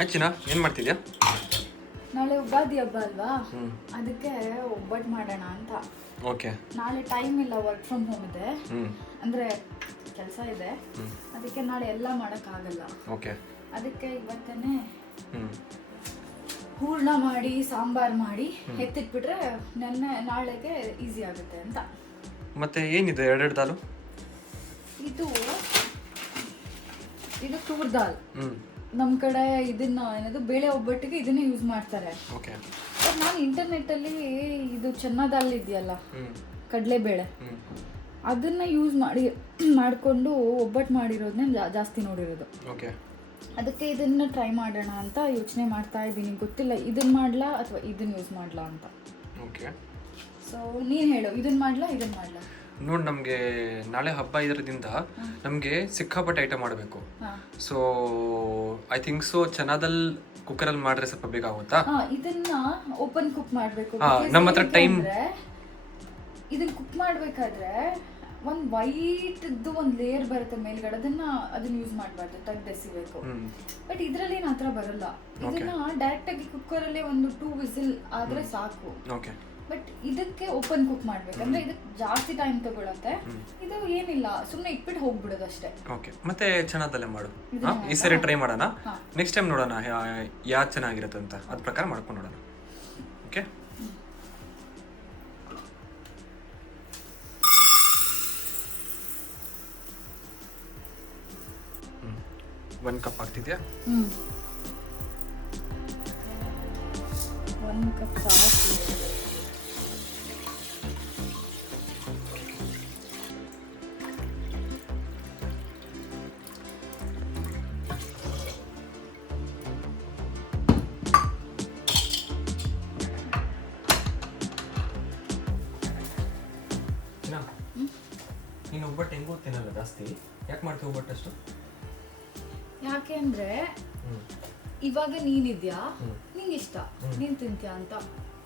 ಆಯ್ತಿನ ಏನು ಮಾಡ್ತಿದ್ಯಾ? ನಾಳೆ ಉಗಾದಿ ಹಬ್ಬ ಅಲ್ವಾ, ಅದಕ್ಕೆ ಒಬ್ಬಟ್ಟು ಮಾಡೋಣ ಅಂತ. ಓಕೆ. ನಾಳೆ ಟೈಮ್ ಇಲ್ಲ, ವರ್ಕ್ ಫ್ರಮ್ ಹೋಮ್ ಇದೆ, ಅಂದರೆ ಕೆಲಸ ಇದೆ. ಅದಕ್ಕೆ ನಾಳೆ ಎಲ್ಲ ಮಾಡೋಕ್ಕಾಗಲ್ಲ. ಓಕೆ. ಅದಕ್ಕೆ ಇವತ್ತೇ ಹೂರ್ಣ ಮಾಡಿ ಸಾಂಬಾರು ಮಾಡಿ ಎತ್ತಿಟ್ಬಿಟ್ರೆ ನಾಳೆಗೆ ಈಸಿ ಆಗುತ್ತೆ ಅಂತ. ಮತ್ತೆ ಏನಿದೆ ಎರಡೆರಡು ದಾಲು? ಇದು ತೂರ್ ದಾಲ್. ನಮ್ಮ ಕಡೆ ಇದನ್ನ ಏನದು ಬೇಳೆ ಒಬ್ಬಟ್ಟಿಗೆ ಇದನ್ನೇ ಯೂಸ್ ಮಾಡ್ತಾರೆ. ಓಕೆ. ನಾನು ಇಂಟರ್ನೆಟ್ಟಲ್ಲಿ ಇದು ಚೆನ್ನ ದಾಲ್ ಇದೆಯಲ್ಲ, ಕಡಲೆಬೇಳೆ, ಅದನ್ನ ಯೂಸ್ ಮಾಡಿಕೊಂಡು ಒಬ್ಬಟ್ಟು ಮಾಡಿರೋದನ್ನೇ ಜಾಸ್ತಿ ನೋಡಿರೋದು. ಓಕೆ. ಅದಕ್ಕೆ ಇದನ್ನ ಟ್ರೈ ಮಾಡೋಣ ಅಂತ ಯೋಚನೆ ಮಾಡ್ತಾ ಇದ್ದೀನಿ. ಗೊತ್ತಿಲ್ಲ ಇದನ್ನ ಮಾಡ್ಲಾ ಅಥವಾ ಇದನ್ನ ಯೂಸ್ ಮಾಡ್ಲಾ ಅಂತ. ಓಕೆ. ಸೊ ನೀನು ಹೇಳು, ಇದನ್ನ ಮಾಡ್ಲಾ ಇದನ್ನ ಮಾಡ್ಲಾ? ನೋಡಿ, ನಮಗೆ ನಾಳೆ ಹಬ್ಬ ಇರೋದ್ರಿಂದ ನಮಗೆ ಸಿಕ್ಕಾಪಟ್ಟೆ ಐಟಮ್ ಮಾಡಬೇಕು. ಸೊ ಐ ಥಿಂಕ್ ಸೊ ಚೆನ್ನಾದಲ್ಲಿ ಕುಕ್ಕರಲ್ಲಿ ಮಾಡಿದ್ರೆ ಸ್ವಲ್ಪ ಬೇಗ ಆಗುತ್ತಾ? ಇದನ್ನ ಓಪನ್ ಕುಕ್ ಮಾಡಬೇಕು. ನಮ್ಮ ಹತ್ರ ಟೈಮ್. ಇದನ್ನ ಕುಕ್ ಮಾಡಬೇಕಾದ್ರೆ ಒಂದು ವೈಟ್ದು ಒಂದು ಲೇಯರ್ ಬರುತ್ತೆ ಮೇಲ್ಗಡೆ, ಅದನ್ನ ಯೂಸ್ ಮಾಡಬಾರ್ದು, ತೆಗೆದೆಸಿಬೇಕು. ಬಟ್ ಇದರಲ್ಲಿ ಏನು ಆ ಥರ ಬರಲ್ಲ. ಇದನ್ನ ಡೈರೆಕ್ಟಾಗಿ ಕುಕ್ಕರಲ್ಲೇ ಒಂದು 2 ವಿಸಿಲ್ ಆದರೆ ಸಾಕು. ಓಕೆ. ಬಟ್ ಇದಕ್ಕೆ ಓಪನ್ ಕುಕ್ ಮಾಡ್ಬೇಕಂದ್ರೆ ಇದಕ್ಕೆ ಜಾಸ್ತಿ ಟೈಮ್ ತಗೊಳತ್ತೆ. ಇದು ಏನಿಲ್ಲ, ಸುಮ್ಮನೆ ಇಟ್ಬಿಟ್ಟು ಹೋಗ್ಬಿಡೋದು ಅಷ್ಟೇ. ಓಕೆ. ಮತ್ತೆ ಚೆನ್ನಾದಲ್ಲೇ ಮಾಡು. ಈ ಸರಿ ಟ್ರೈ ಮಾಡೋಣ. ನೆಕ್ಸ್ಟ್ ಟೈಮ್ ನೋಡೋಣ ಯಾವ್ದು ಚೆನ್ನಾಗಿರುತ್ತೆ ಅಂತ, ಅದ್ರ ಪ್ರಕಾರ ಮಾಡ್ಕೊಂಡು ನೋಡೋಣ. ಓಕೆ. ಒಂದು ಕಪ್ ಆಗ್ತಿದ್ಯಾ? 1 ಕಪ್ ಸಾಕು. ನೀನು ಒಬ್ಬಟ್ಟು ಹೆಂಗೂ ತಿನ್ನಲ್ಲ ಜಾಸ್ತಿ, ಯಾಕೆ ಮಾಡ್ತೀವಿ ಒಬ್ಬಟ್ಟು ಅಷ್ಟು? ಯಾಕೆ ಅಂದ್ರೆ ಇವಾಗ ನೀನಿದ್ಯಾ, ನಿಂಗೆ ಇಷ್ಟ, ನೀನ್ ತಿಂತ್ಯಾ ಅಂತ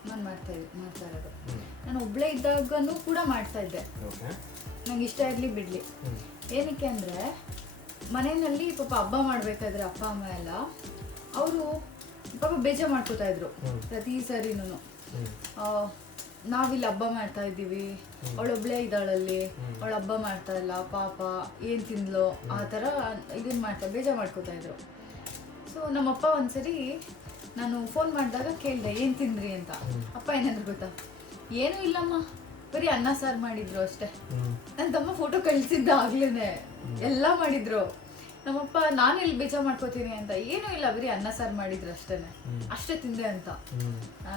ನಾನು ಮಾಡ್ತಾ ಇರೋದು. ನಾನು ಒಬ್ಳೇ ಇದ್ದಾಗನೂ ಕೂಡ ಮಾಡ್ತಾ ಇದ್ದೆ, ನಂಗೆ ಇಷ್ಟ ಇರ್ಲಿ ಬಿಡ್ಲಿ. ಏನಕ್ಕೆ ಅಂದ್ರೆ ಮನೆಯಲ್ಲಿ ಪಾಪ ಹಬ್ಬ ಮಾಡ್ಬೇಕಾದ್ರೆ ಅಪ್ಪ ಅಮ್ಮ ಎಲ್ಲ ಅವರು ಪಾಪ ಬೇಜಾರು ಮಾಡ್ಕೋತಾ ಇದ್ರು ಪ್ರತಿ ಸರಿನೂ. ನಾವಿಲ್ಲಿ ಹಬ್ಬ ಮಾಡ್ತಾ ಇದ್ದೀವಿ, ಅವಳೊಬ್ಳೇ ಇದ್ದಾಳಲ್ಲಿ, ಅವಳು ಹಬ್ಬ ಮಾಡ್ತಾ ಇಲ್ಲ, ಪಾಪ ಏನ್ ತಿಂದ್ಲೋ ಆ ಥರ ಇದನ್ನ ಬೇಜಾರು ಮಾಡ್ಕೋತಾ ಇದ್ರು. ಸೊ ನಮ್ಮಪ್ಪ ಒಂದ್ಸರಿ ನಾನು ಫೋನ್ ಮಾಡಿದಾಗ ಕೇಳಿದೆ ಏನು ತಿಂದ್ರಿ ಅಂತ. ಅಪ್ಪ ಏನಂದ್ರೆ ಗೊತ್ತಾ, ಏನೂ ಇಲ್ಲಮ್ಮ, ಬರೀ ಅನ್ನ ಸಾರು ಮಾಡಿದ್ರು ಅಷ್ಟೇ. ನನ್ನ ತಮ್ಮ ಫೋಟೋ ಕಳಿಸಿದ್ದ ಆಗ್ಲೇನೆ, ಎಲ್ಲ ಮಾಡಿದ್ರು. ನಮ್ಮಪ್ಪ ನಾನು ಎಲ್ಲಿ ಬೇಜಾರು ಮಾಡ್ಕೋತೀನಿ ಅಂತ, ಏನೂ ಇಲ್ಲ, ಬರೀ ಅನ್ನ ಸಾರು ಮಾಡಿದ್ರು ಅಷ್ಟೇನೆ, ಅಷ್ಟೇ ತಿಂದೆ ಅಂತ.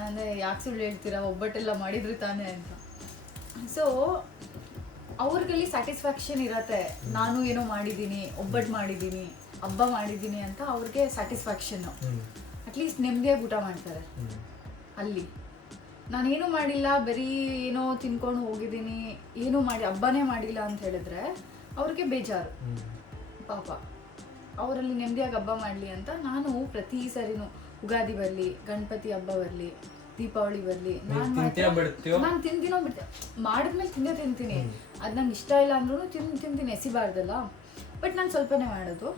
ಅಂದರೆ ಯಾಕೆ ಸುಳ್ಳು ಹೇಳ್ತೀರಾ, ಒಬ್ಬಟ್ಟೆಲ್ಲ ಮಾಡಿದ್ರು ತಾನೇ ಅಂತ. ಸೊ ಅವ್ರಿಗಲ್ಲಿ ಸ್ಯಾಟಿಸ್ಫ್ಯಾಕ್ಷನ್ ಇರತ್ತೆ, ನಾನು ಏನೋ ಮಾಡಿದ್ದೀನಿ, ಒಬ್ಬಟ್ಟು ಮಾಡಿದ್ದೀನಿ, ಹಬ್ಬ ಮಾಡಿದ್ದೀನಿ ಅಂತ ಅವ್ರಿಗೆ ಸ್ಯಾಟಿಸ್ಫ್ಯಾಕ್ಷನ್ನು. ಅಟ್ಲೀಸ್ಟ್ ನೆಮ್ಮದಿಯಾಗಿ ಊಟ ಮಾಡ್ತಾರೆ ಅಲ್ಲಿ. ನಾನೇನು ಮಾಡಿಲ್ಲ, ಬರೀ ಏನೋ ತಿನ್ಕೊಂಡು ಹೋಗಿದ್ದೀನಿ, ಏನೂ ಹಬ್ಬನೇ ಮಾಡಿಲ್ಲ ಅಂತ ಹೇಳಿದ್ರೆ ಅವ್ರಿಗೆ ಬೇಜಾರು. ಪಾಪ ಅವರಲ್ಲಿ ನೆಮ್ಮದಿಯಾಗಿ ಹಬ್ಬ ಮಾಡಲಿ ಅಂತ ನಾನು ಪ್ರತಿ ಸರಿನೂ ಉಗಾದಿ ಬರಲಿ, ಗಣಪತಿ ಹಬ್ಬ ಬರಲಿ, ದೀಪಾವಳಿ ಬರಲಿ, ನಾನು ತಿಂತೀನೋ ಬಿಡ್ತೀನಿ, ಮಾಡಿದ್ಮೇಲೆ ತಿಂತೀನಿ. ಅದು ನಂಗೆ ಇಷ್ಟ ಇಲ್ಲ ಅಂದ್ರೂ ತಿಂತೀನಿ, ಎಸಿಬಾರ್ದಲ್ಲ. ಬಟ್ ನಾನು ಸ್ವಲ್ಪನೇ ಮಾಡೋದು,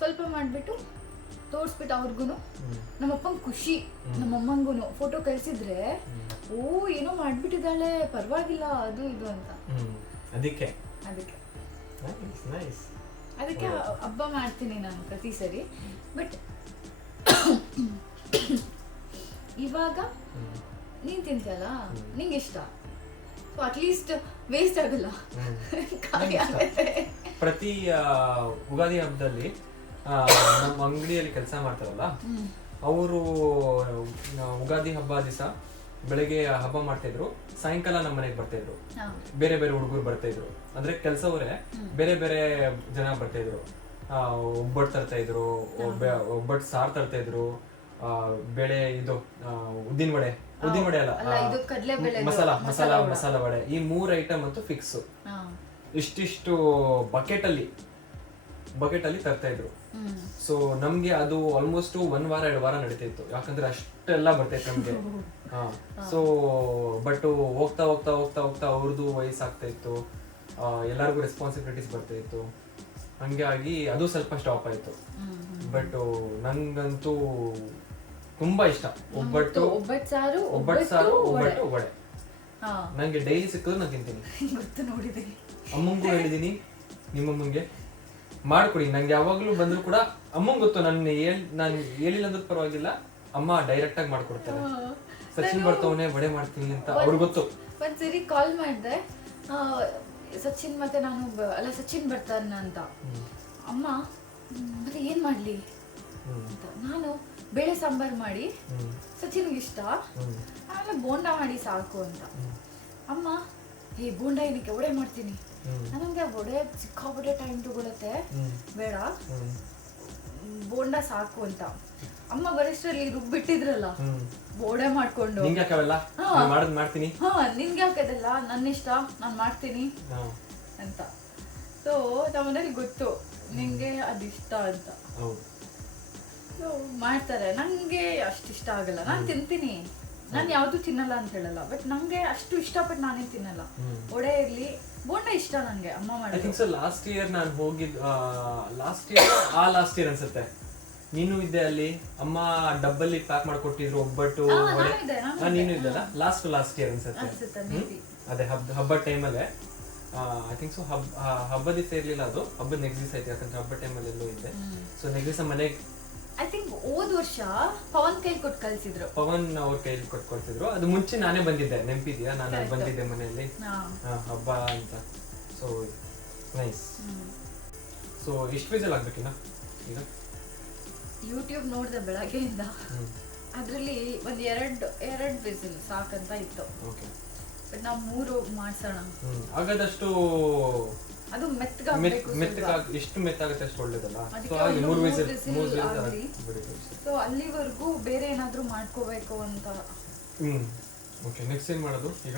ಸ್ವಲ್ಪ ಮಾಡಿಬಿಟ್ಟು ತೋರಿಸ್ಬಿಟ್ಟು ಅವ್ರಿಗೂ, ನಮ್ಮಪ್ಪಂಗೆ ಖುಷಿ, ನಮ್ಮಮ್ಮಂಗೂ ಫೋಟೋ ಕಳಿಸಿದ್ರೆ ಓ ಏನೋ ಮಾಡಿಬಿಟ್ಟಿದ್ದಾಳೆ, ಪರವಾಗಿಲ್ಲ ಅದು ಇದು ಅಂತ. ಅದಕ್ಕೆ ಹಬ್ಬ ಮಾಡ್ತೀನಿ ನಾನು ಪ್ರತಿ ಸರಿ. ಬಟ್ ಇವಾಗ ನೀನ್ ತಿಂತಿಯಲ್ಲ, ನಿಂಗೆ ಇಷ್ಟ, ಸೊ ಅಟ್ಲೀಸ್ಟ್ ವೇಸ್ಟ್ ಆಗಲ್ಲ. ಪ್ರತಿ ಉಗಾದಿ ಹಬ್ಬದಲ್ಲಿ ನಮ್ಮ ಅಂಗಡಿಯಲ್ಲಿ ಕೆಲಸ ಮಾಡ್ತಾರಲ್ಲ ಅವರು ಉಗಾದಿ ಹಬ್ಬ ದಿವಸ ಬೆಳಗ್ಗೆ ಹಬ್ಬ ಮಾಡ್ತಾ ಇದ್ರು, ಸಾಯಂಕಾಲ ನಮ್ಮ ಮನೆಗೆ ಬರ್ತಾ ಇದ್ರು. ಬೇರೆ ಬೇರೆ ಹುಡುಗರು ಬರ್ತಾ ಇದ್ರು, ಅಂದ್ರೆ ಕೆಲಸವರೇ ಬೇರೆ ಬೇರೆ ಜನ ಬರ್ತಾ ಇದ್ರು. ಒಬ್ಬಟ್ಟು ತರ್ತಾ ಇದ್ರು, ಒಬ್ಬಟ್ಟು ಸಾರು ತರ್ತಾ ಇದ್ರು, ಬೇಳೆ ಇದು ಉದ್ದಿನ ವಡೆ ಅಲ್ಲ, ಮಸಾಲ ವಡೆ, ಈ 3 ಐಟಮ್ ಅಂತೂ ಫಿಕ್ಸ್. ಇಷ್ಟಿಷ್ಟು ಬಕೆಟ್ ಅಲ್ಲಿ ತರ್ತಾ ಇದ್ರು. ಸೊ ನಮ್ಗೆ ಅದು ಆಲ್ಮೋಸ್ಟ್ 1 ವಾರ 2 ವಾರ ನಡೀತಾ ಇತ್ತು, ಯಾಕಂದ್ರೆ ಅಷ್ಟೆಲ್ಲ ಬರ್ತೈತೆ ನಮ್ಗೆ. ಸೊ ಬಟ್ ಹೋಗ್ತಾ ಹೋಗ್ತಾ ಹೋಗ್ತಾ ಹೋಗ್ತಾ ಅವ್ರದ್ದು ವಯಸ್ಸಾಗ್ತಾ ಇತ್ತು, ಎಲ್ಲರಿಗೂ ರೆಸ್ಪಾನ್ಸಿಬಿಲಿಟೀಸ್ ಬರ್ತಾ ಇತ್ತು. ಹಂಗಾಗಿ ಅದು ಸ್ವಲ್ಪ ಸ್ಟಾಪ್ ಆಯ್ತು. ಒಬ್ಬಟ್ಟು ನಂಗಂತೂ ತುಂಬಾ ಇಷ್ಟ. ಒಬ್ಬಟ್ಟು ಸಾರು, ಒಬ್ಬಟ್ಟು ವಡೆ ಹಾ ನಂಗೆ ಡೈಲಿ ಸಿಕ್ಕಿದ್ರು ನಾನು ತಿಂತೀನಿ. ಗೊತ್ತು, ನೋಡಿದ್ದೀನಿ. ಅಮ್ಮಂಗೂ ಹೇಳಿದೀನಿ, ನಿಮ್ಮಮ್ಮಂಗೆ ಮಾಡ್ಕೊಡಿ. ನಂಗೆ ಯಾವಾಗ್ಲೂ ಬಂದ್ರು ಕೂಡ ಅಮ್ಮಂಗ್ ಗೊತ್ತು, ನಾನು ಹೇಳಿಲ್ಲ ಅಂದ್ರೂ ಪರವಾಗಿಲ್ಲ, ಅಮ್ಮ ಡೈರೆಕ್ಟ್ ಆಗಿ ಮಾಡ್ಕೊಡ್ತಾರೆ. ಸಚಿನ್ ಬರ್ತಾವನೆ ವಡೆ ಮಾಡ್ತೀನಿ ಅಂತ ಅವ್ರಿಗೆ ಗೊತ್ತು. ಒಂದ್ಸರಿ ಕಾಲ್ ಮಾಡಿದೆ, ಸಚಿನ್ ಮತ್ತೆ ನಾನು ಅಲ್ಲ ಸಚಿನ್ ಬರ್ತಾನ ಅಂತ. ಅಮ್ಮ ಮತ್ತೆ ಏನ್ ಮಾಡ್ಲಿ ಅಂತ ನಾನು ಬೇಳೆ ಸಾಂಬಾರ್ ಮಾಡಿ ಸಚಿನ್ಗೆ ಇಷ್ಟ, ಆಮೇಲೆ ಬೋಂಡ ಮಾಡಿ ಸಾಕು ಅಂತ. ಅಮ್ಮ ಬೋಂಡ ಏನಕ್ಕೆ, ವಡೆ ಮಾಡ್ತೀನಿ. ನನಗೆ ವಡೆ ಸಿಕ್ಕಾಪಟ್ಟೆ ಟೈಮ್ ತಗೊಳತ್ತೆ, ಬೇಡ ಬೋಂಡ ಸಾಕು ಅಂತ. ಅಮ್ಮ ಬರೋಷ್ಟರಲ್ಲಿ ರುಬ್ಬಿಟ್ಟಿದ್ರಲ್ಲ ವಡೆ ಮಾಡ್ಕೊಂಡು, ಮಾಡ್ತೀನಿ, ನಿನ್ಗೆ ಯಾಕದಲ್ಲ, ನನ್ನ ಇಷ್ಟ, ನಾನು ಮಾಡ್ತೀನಿ ಅಂತ. ಸೊ ನಮ್ಮನೇಲಿ ಗೊತ್ತು ನಿಂಗೆ ಅದಿಷ್ಟ ಅಂತ. ಸೊ ಮಾಡ್ತಾರೆ. ನಂಗೆ ಅಷ್ಟು ಇಷ್ಟ ಆಗಲ್ಲ, ನಾನು ತಿಂತೀನಿ, ನಾನು ಯಾವ್ದು ತಿನ್ನಲ್ಲ ಅಂತ ಹೇಳಲ್ಲ, ಬಟ್ ನಂಗೆ ಅಷ್ಟು ಇಷ್ಟಪಟ್ಟು ನಾನೇ ತಿನ್ನಲ್ಲ. ವಡೆ ಇರ್ಲಿ, ಬೋಂಡ ಇಷ್ಟ ನನ್ಗೆ ಅಮ್ಮ ಮಾಡೋದು. ಲಾಸ್ಟ್ ಇಯರ್ ನಾನು ಹೋಗಿದ್, ಲಾಸ್ಟ್ ಇಯರ್ ಅನ್ಸುತ್ತೆ, ನೀನು ಇದ್ದೆ ಅಲ್ಲಿ, ಅಮ್ಮ ಡಬ್ಬಲ್ಲಿ ಪ್ಯಾಕ್ ಮಾಡ್ಕೊಟ್ಟಿದ್ರು ಒಬ್ಬಟ್ಟು. ನೀನು ಇದ್ದಲ್ಲ, ಲಾಸ್ಟ್ ಇಯರ್ ಅನ್ಸುತ್ತೆ. ಅದೇ ಹಬ್ಬದ ಟೈಮಲ್ಲೇ, ಐ ಥಿಂಕ್ ಸೊ ಹಬ್ಬದ ದಿವಸ ಇರ್ಲಿಲ್ಲ, ಅದು ಹಬ್ಬದ ನೆಕ್ಸ್ಟ್ ದಿವಸ ಐತೆ, ಯಾಕಂದ್ರೆ ಹಬ್ಬದ ಟೈಮಲ್ಲಿ ಎಲ್ಲೋ ಇದ್ದೆ. ಸೊ ನೆಕ್ಸ್ಟ್ ದಿವಸ ಮನೆಗೆ ಐ ಥಿಂಕ್ ಹೋದ ವರ್ಷ ಪವನ್ ಕೈಲಿ ಕೊಟ್ಟು ಕಳ್ಸಿದ್ರು, ಪವನ್ ಅವ್ರ ಕೈಲಿ ಕೊಟ್ಟು ಕಳ್ಸಿದ್ರು. ಅದು ಮುಂಚೆ ನಾನೇ ಬಂದಿದ್ದೆ, ನೆನಪಿದ್ಯಾ? ನಾನು ಬಂದಿದ್ದೆ ಮನೆಯಲ್ಲಿ ಹಬ್ಬ ಅಂತ. So nice. ಸೊ ಎಷ್ಟು ವಿಸಲ್ ಆಗ್ಬೇಕಿನ್ನ ಈಗ? ಯೂಟ್ಯೂಬ್ ನೋಡಿದೆ ಬೆಳಗ್ಗೆಯಿಂದ, ಅದ್ರಲ್ಲಿ ಒಂದ್ ಎರಡು ವಿಸಿಲ್ ಸಾಕಂತ ಇತ್ತು. ಬಟ್ ನಾವು 3 ಮಾಡ್ಸೋಣ. ಆಗದಷ್ಟು ಅದು ಎಷ್ಟು ಮೆತ್ತಾಗುತ್ತೆ ಅಷ್ಟು ಒಳ್ಳೇದಲ್ಲ. ಸೊ ಅಲ್ಲಿವರೆಗೂ ಬೇರೆ ಏನಾದ್ರೂ ಮಾಡ್ಕೋಬೇಕು ಅಂತ. ಓಕೆ, ನೆಕ್ಸ್ಟ್ ಏನ್ ಮಾಡೋದು ಈಗ?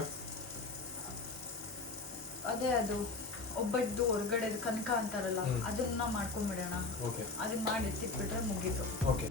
ಅದೇ ಅದು ಒಬ್ಬಟ್ಟು ಹೊರಗಡೆ ಕನಕ ಅಂತಾರಲ್ಲ, ಅದನ್ನ ಮಾಡ್ಕೊಂಡ್ಬಿಡೋಣ. ಅದನ್ನ ಮಾಡಿ ಎತ್ತಿಟ್ಬಿಟ್ರೆ ಮುಗೀತು. ಓಕೆ.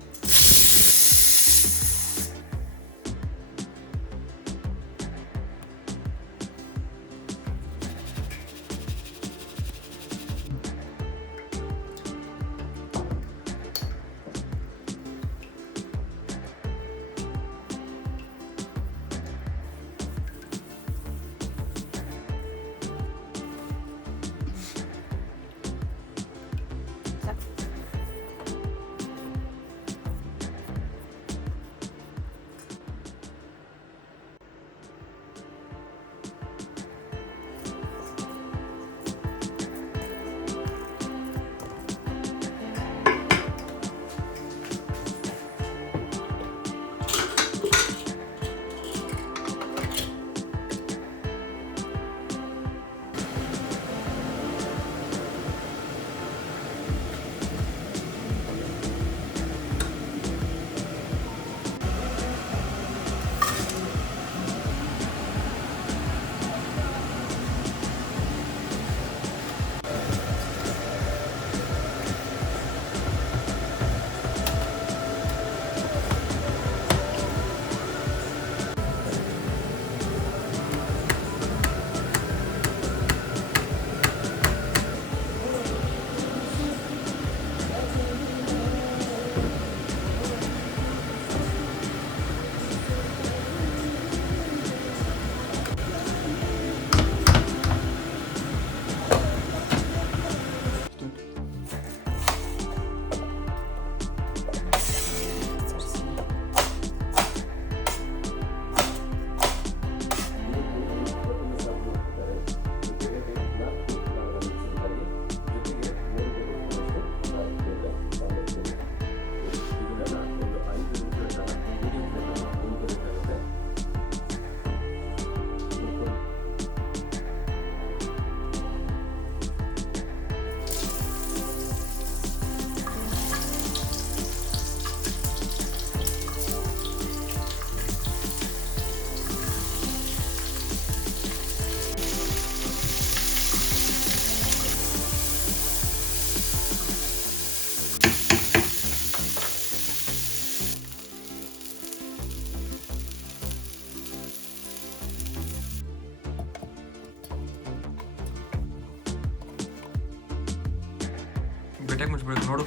ಗಟ್ಟಿಯಾಗಿ ಮುಚ್ಬಿಡೋದು. ನೋಡು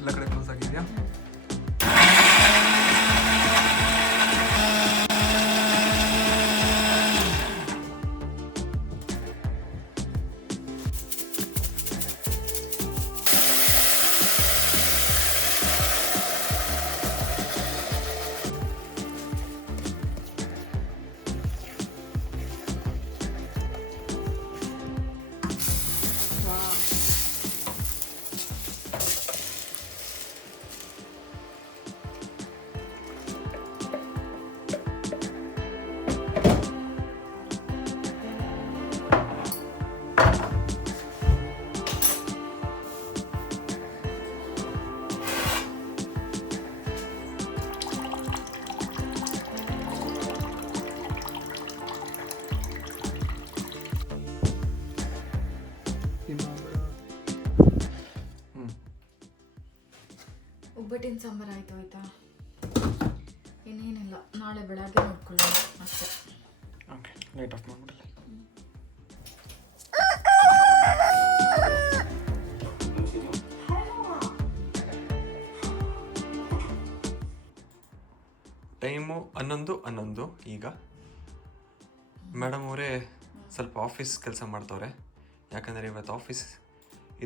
ಎಲ್ಲ ಕಡೆ ಕ್ಲೋಸ್ ಆಗಿದೆಯಾ? ಒಬ್ಬಟ್ಟಿನ ಸಾಂಬಾರು ಆಯಿತು ಆಯಿತಾ? ಇನ್ನೇನಿಲ್ಲ, ನಾಳೆ ಬೆಳಗ್ಗೆ ನೋಡ್ಕೊಳ್ಳೋಣ ಅಷ್ಟೇ. ಓಕೆ, ಲೈಟ್ ಆಫ್ ಮಾಡಿಬಿಡಲ್ಲ. ಟೈಮು 11 ಈಗ. ಮೇಡಮ್ ಅವರೇ ಸ್ವಲ್ಪ ಆಫೀಸ್ ಕೆಲಸ ಮಾಡ್ತವ್ರೆ, ಯಾಕಂದರೆ ಇವತ್ತು ಆಫೀಸ್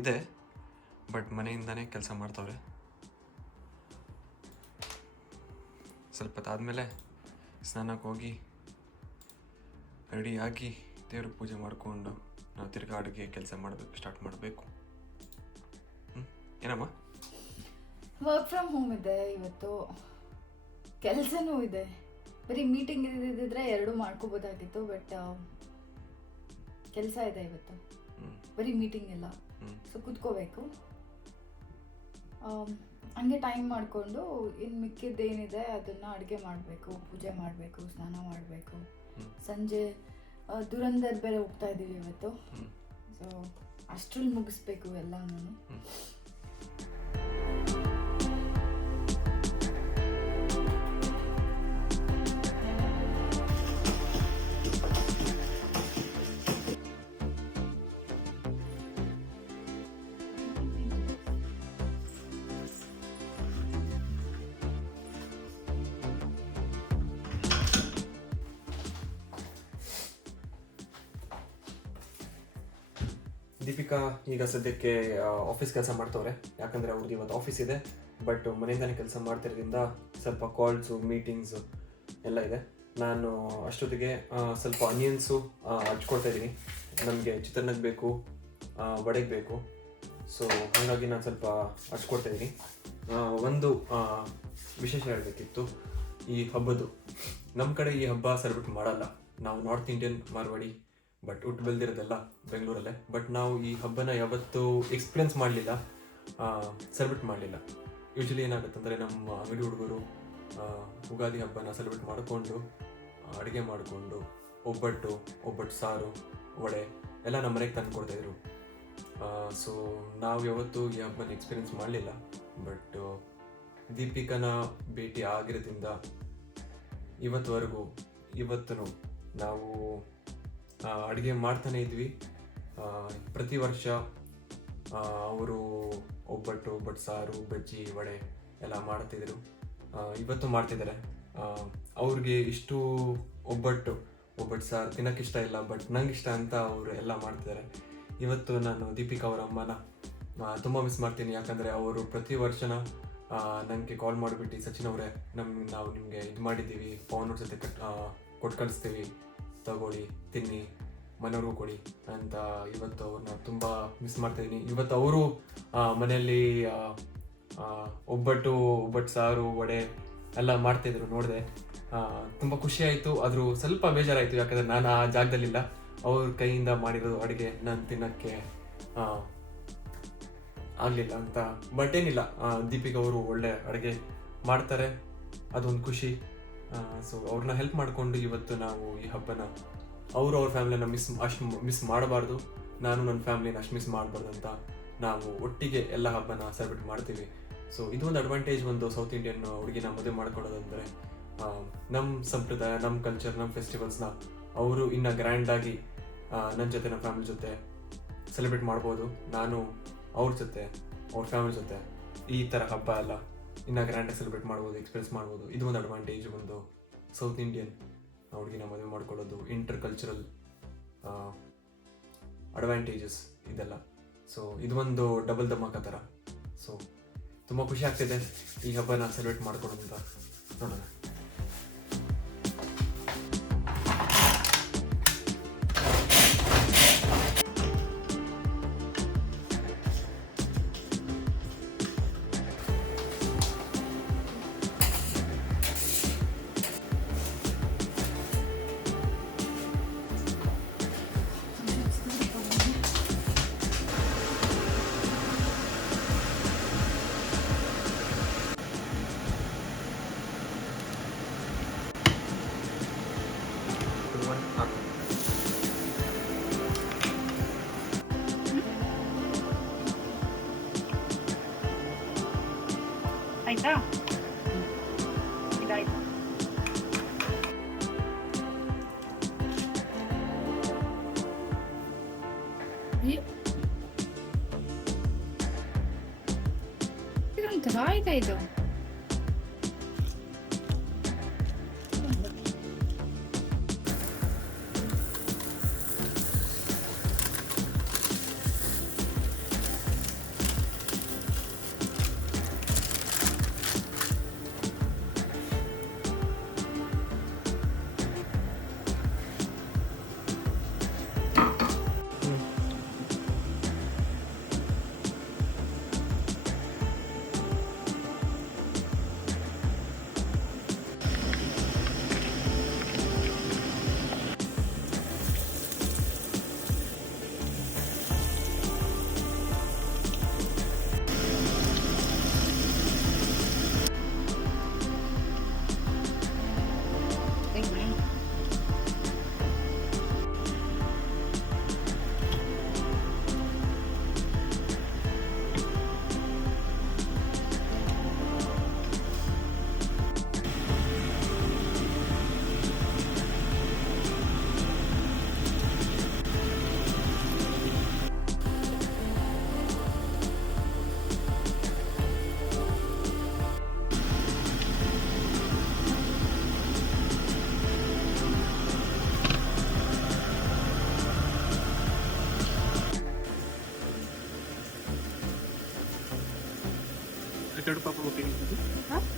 ಇದೆ ಬಟ್ ಮನೆಯಿಂದನೇ ಕೆಲಸ ಮಾಡ್ತವ್ರೆ. ಸ್ವಲ್ಪ ಹೊತ್ತಾದಮೇಲೆ ಸ್ನಾನಕ್ಕೆ ಹೋಗಿ ರೆಡಿಯಾಗಿ ದೇವ್ರ ಪೂಜೆ ಮಾಡಿಕೊಂಡು ನಾವು ತಿರ್ಗಾ ಅಡುಗೆ ಕೆಲಸ ಸ್ಟಾರ್ಟ್ ಮಾಡಬೇಕು. ಏನಮ್ಮ? ವರ್ಕ್ ಫ್ರಮ್ ಹೋಮ್ ಇದೆ ಇವತ್ತು, ಕೆಲಸನೂ ಇದೆ. ಬರೀ ಮೀಟಿಂಗ್ ಇದ್ದಿದ್ರೆ 2 ಮಾಡ್ಕೋಬೋದಾಗಿತ್ತು, ಬಟ್ ಕೆಲಸ ಇದೆ ಇವತ್ತು. ಬರೀ ಮೀಟಿಂಗ್ ಇಲ್ಲ, ಸೊ ಕೂತ್ಕೋಬೇಕು. ಹಂಗೆ ಟೈಮ್ ಮಾಡಿಕೊಂಡು ಇನ್ನು ಮಿಕ್ಕಿದ್ದೇನಿದೆ ಅದನ್ನು ಅಡುಗೆ ಮಾಡಬೇಕು, ಪೂಜೆ ಮಾಡಬೇಕು, ಸ್ನಾನ ಮಾಡಬೇಕು. ಸಂಜೆ ದುರಂದರ್ ಬೇರೆ ಹೋಗ್ತಾ ಇದ್ದೀವಿ ಇವತ್ತು, ಸೊ ಅಷ್ಟ್ರಲ್ಲಿ ಮುಗಿಸ್ಬೇಕು ಎಲ್ಲನೂ. ದೀಪಿಕಾ ಈಗ ಸದ್ಯಕ್ಕೆ ಆಫೀಸ್ ಕೆಲಸ ಮಾಡ್ತವ್ರೆ, ಯಾಕಂದರೆ ಅವ್ರದ್ದು ಇವತ್ತು ಆಫೀಸ್ ಇದೆ. ಬಟ್ ಮನೆಯಿಂದನೇ ಕೆಲಸ ಮಾಡ್ತಿರೋದ್ರಿಂದ ಸ್ವಲ್ಪ ಕಾಲ್ಸು ಮೀಟಿಂಗ್ಸು ಎಲ್ಲ ಇದೆ. ನಾನು ಅಷ್ಟೊತ್ತಿಗೆ ಸ್ವಲ್ಪ ಆನಿಯನ್ಸು ಹಚ್ಕೊಳ್ತಾ ಇದ್ದೀನಿ. ನಮಗೆ ಚಿತ್ರಾನ್ನಕ್ಕೆ ಬೇಕು, ವಡೆಗೆ ಬೇಕು, ಸೊ ಹಾಗಾಗಿ ನಾನು ಸ್ವಲ್ಪ ಹಚ್ಕೊಳ್ತಾ ಇದ್ದೀನಿ. ಒಂದು ವಿಶೇಷ ಹೇಳಬೇಕಿತ್ತು ಈ ಹಬ್ಬದ್ದು. ನಮ್ಮ ಕಡೆ ಈ ಹಬ್ಬ ಸೆಲೆಬ್ರೇಟ್ ಮಾಡಲ್ಲ, ನಾವು ನಾರ್ತ್ ಇಂಡಿಯನ್ ಮಾರ್ವಾಡಿ, ಬಟ್ ಹುಟ್ಟು ಬೆಳೆದಿರೋದೆಲ್ಲ ಬೆಂಗಳೂರಲ್ಲೇ. ಬಟ್ ನಾವು ಈ ಹಬ್ಬನ ಯಾವತ್ತೂ ಎಕ್ಸ್ಪೀರಿಯನ್ಸ್ ಮಾಡಲಿಲ್ಲ, ಸೆಲೆಬ್ರೇಟ್ ಮಾಡಲಿಲ್ಲ. ಯೂಶ್ವಲಿ ಏನಾಗುತ್ತಂದರೆ ನಮ್ಮ ಅಂಗಡಿ ಹುಡುಗರು ಯುಗಾದಿ ಹಬ್ಬನ ಸೆಲೆಬ್ರೇಟ್ ಮಾಡಿಕೊಂಡು ಅಡುಗೆ ಮಾಡಿಕೊಂಡು ಒಬ್ಬಟ್ಟು ಸಾರು ವಡೆ ಎಲ್ಲ ನಮ್ಮ ಮನೆಗೆ ತಂದು ಕೊಡ್ತಾಯಿದ್ರು. ಸೊ ನಾವು ಯಾವತ್ತೂ ಈ ಹಬ್ಬನ ಎಕ್ಸ್ಪೀರಿಯನ್ಸ್ ಮಾಡಲಿಲ್ಲ. ಬಟ್ ದೀಪಿಕನ ಭೇಟಿ ಆಗಿರೋದ್ರಿಂದ ಇವತ್ತೂ ನಾವು ಅಡುಗೆ ಮಾಡ್ತಾನೆ ಇದ್ವಿ. ಪ್ರತಿ ವರ್ಷ ಅವರು ಒಬ್ಬಟ್ಟು ಸಾರು ಬಜ್ಜಿ ವಡೆ ಎಲ್ಲ ಮಾಡ್ತಿದ್ರು, ಇವತ್ತು ಮಾಡ್ತಿದ್ದಾರೆ. ಅವ್ರಿಗೆ ಇಷ್ಟು ಒಬ್ಬಟ್ಟು ಸಾರು ತಿನ್ನೋಕ್ಕೆ ಇಷ್ಟ ಇಲ್ಲ, ಬಟ್ ನಂಗೆ ಇಷ್ಟ ಅಂತ ಅವರು ಎಲ್ಲ ಮಾಡ್ತಿದ್ದಾರೆ. ಇವತ್ತು ನಾನು ದೀಪಿಕಾ ಅವರ ಅಮ್ಮನ ತುಂಬ ಮಿಸ್ ಮಾಡ್ತೀನಿ, ಯಾಕಂದರೆ ಅವರು ಪ್ರತಿ ವರ್ಷನ ನನಗೆ ಕಾಲ್ ಮಾಡಿಬಿಟ್ಟು ಸಚಿನ್ ಅವರೇ ನಾವು ನಿಮಗೆ ಇದು ಮಾಡಿದ್ದೀವಿ, ಪವನ್ ಜೊತೆ ಕೊಟ್ಟು ಕಳಿಸ್ತೀವಿ, ತಗೊಳ್ಳಿ ತಿನ್ನಿ, ಮನೆಯವ್ರಿಗೂ ಕೊಡಿ ಅಂತ ಇವತ್ತು ಅವ್ರನ್ನ ತುಂಬ ಮಿಸ್ ಮಾಡ್ತಾಯಿದ್ದೀನಿ. ಇವತ್ತು ಅವರು ಮನೆಯಲ್ಲಿ ಒಬ್ಬಟ್ಟು ಸಾರು ವಡೆ ಎಲ್ಲ ಮಾಡ್ತಾಯಿದ್ರು, ನೋಡಿದೆ. ತುಂಬ ಖುಷಿ ಆಯಿತು, ಆದರೂ ಸ್ವಲ್ಪ ಬೇಜಾರಾಯಿತು, ಯಾಕಂದರೆ ನಾನು ಆ ಜಾಗದಲ್ಲಿಲ್ಲ. ಅವ್ರ ಕೈಯಿಂದ ಮಾಡಿರೋ ಅಡುಗೆ ನಾನು ತಿನ್ನೋಕ್ಕೆ ಆಗಲಿಲ್ಲ ಅಂತ. ಬಟ್ ಏನಿಲ್ಲ, ದೀಪಿಕಾ ಅವರು ಒಳ್ಳೆ ಅಡುಗೆ ಮಾಡ್ತಾರೆ, ಅದೊಂದು ಖುಷಿ. ಸೊ ಅವ್ರನ್ನ ಹೆಲ್ಪ್ ಮಾಡಿಕೊಂಡು ಇವತ್ತು ನಾವು ಈ ಹಬ್ಬನ ಅವ್ರ ಫ್ಯಾಮಿಲಿನ ಅಷ್ಟು ಮಿಸ್ ಮಾಡಬಾರ್ದು, ನಾನು ನನ್ನ ಫ್ಯಾಮಿಲಿನ ಅಷ್ಟು ಮಿಸ್ ಮಾಡಬಾರ್ದು ಅಂತ ನಾವು ಒಟ್ಟಿಗೆ ಎಲ್ಲ ಹಬ್ಬನ ಸೆಲೆಬ್ರೇಟ್ ಮಾಡ್ತೀವಿ. ಸೊ ಇದು ಒಂದು ಅಡ್ವಾಂಟೇಜ್, ಒಂದು ಸೌತ್ ಇಂಡಿಯನ್ ಹುಡುಗಿನ ಮದುವೆ ಮಾಡ್ಕೊಡೋದಂದರೆ ನಮ್ಮ ಸಂಪ್ರದಾಯ, ನಮ್ಮ ಕಲ್ಚರ್, ನಮ್ಮ ಫೆಸ್ಟಿವಲ್ಸ್ನ ಅವರು ಇನ್ನೂ ಗ್ರ್ಯಾಂಡಾಗಿ ನನ್ನ ಜೊತೆ, ನಮ್ಮ ಫ್ಯಾಮಿಲಿ ಜೊತೆ ಸೆಲೆಬ್ರೇಟ್ ಮಾಡ್ಬೋದು. ನಾನು ಅವ್ರ ಜೊತೆ ಅವ್ರ ಫ್ಯಾಮಿಲಿ ಜೊತೆ ಈ ಥರ ಹಬ್ಬ ಎಲ್ಲ ಇನ್ನೂ ಗ್ರ್ಯಾಂಡಾಗಿ ಸೆಲೆಬ್ರೇಟ್ ಮಾಡ್ಬೋದು, ಎಕ್ಸ್ಪ್ರೆಸ್ ಮಾಡ್ಬೋದು. ಇದು ಒಂದು ಅಡ್ವಾಂಟೇಜ್ ಒಂದು ಸೌತ್ ಇಂಡಿಯನ್ ಹುಡುಗಿನ ಮದುವೆ ಮಾಡ್ಕೊಳ್ಳೋದು, ಇಂಟರ್ ಕಲ್ಚರಲ್ ಅಡ್ವಾಂಟೇಜಸ್ ಇದೆಲ್ಲ. ಸೊ ಇದು ಒಂದು ಡಬಲ್ ಧಮಾಕ ಥರ. ಸೊ ತುಂಬ ಖುಷಿ ಆಗ್ತಿದೆ ಈ ಹಬ್ಬನ ಸೆಲೆಬ್ರೇಟ್ ಮಾಡ್ಕೊಳ್ಳೋದು ಅಂತ. ನೋಡೋಣ. ಆಯ್ತಾ? ಇದಾಯ್ತು. ಇದೊಂಥರ ಆಯ್ತಾ ಇದು? ಎರಡು ಪಾಪ ಬುಕ್ಕಿಂಗ್ ಹಾಕು.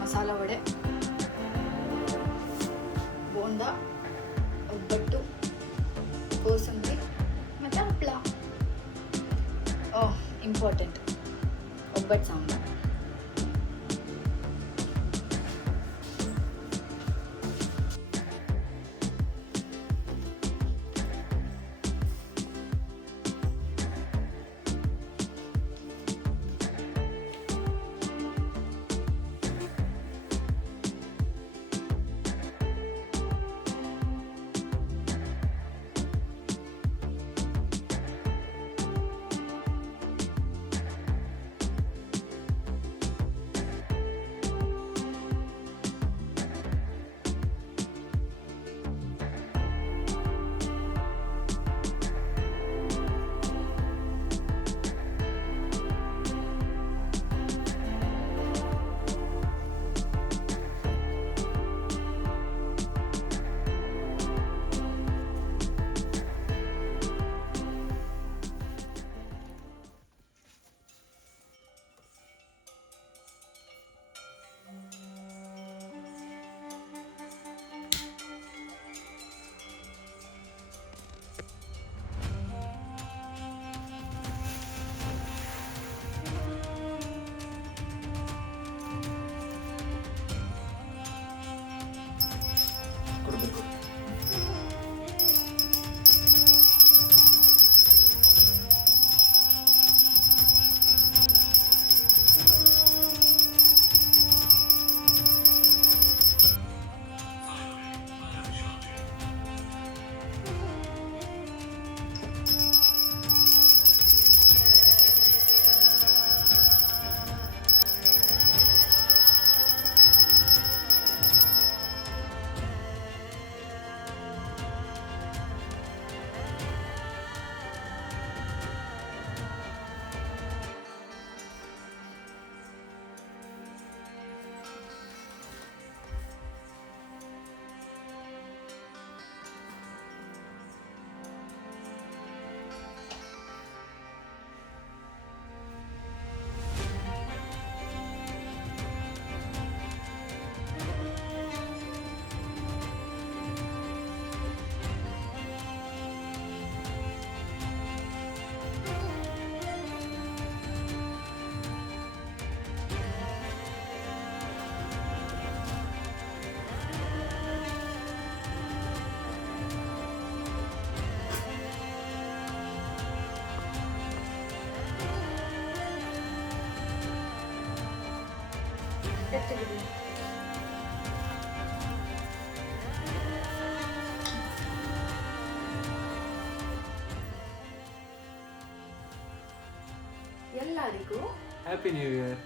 ಮಸಾಲ ವಡೆ, ಬೋಂಡ, ಒಬ್ಬಟ್ಟು, ಕೋಸಂಬರಿ ಮತ್ತು ಹಪ್ಪಳ. ಇಂಪಾರ್ಟೆಂಟ್ ಒಬ್ಬಟ್ಟು ಸಾಂಬಾರು. ಗಟ್ಟಿಗಿರ್ಲಿ. ಎಲ್ಲರಿಗೂ ಹ್ಯಾಪಿ ನ್ಯೂ ಇಯರ್.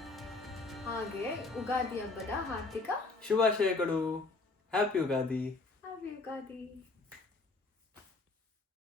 ಹಾಗೆ ಯುಗಾದಿ ಹಬ್ಬದ ಹಾರ್ದಿಕ ಶುಭಾಶಯಗಳು. ಹ್ಯಾಪಿ ಯುಗಾದಿ. ಹ್ಯಾಪಿ ಯುಗಾದಿ.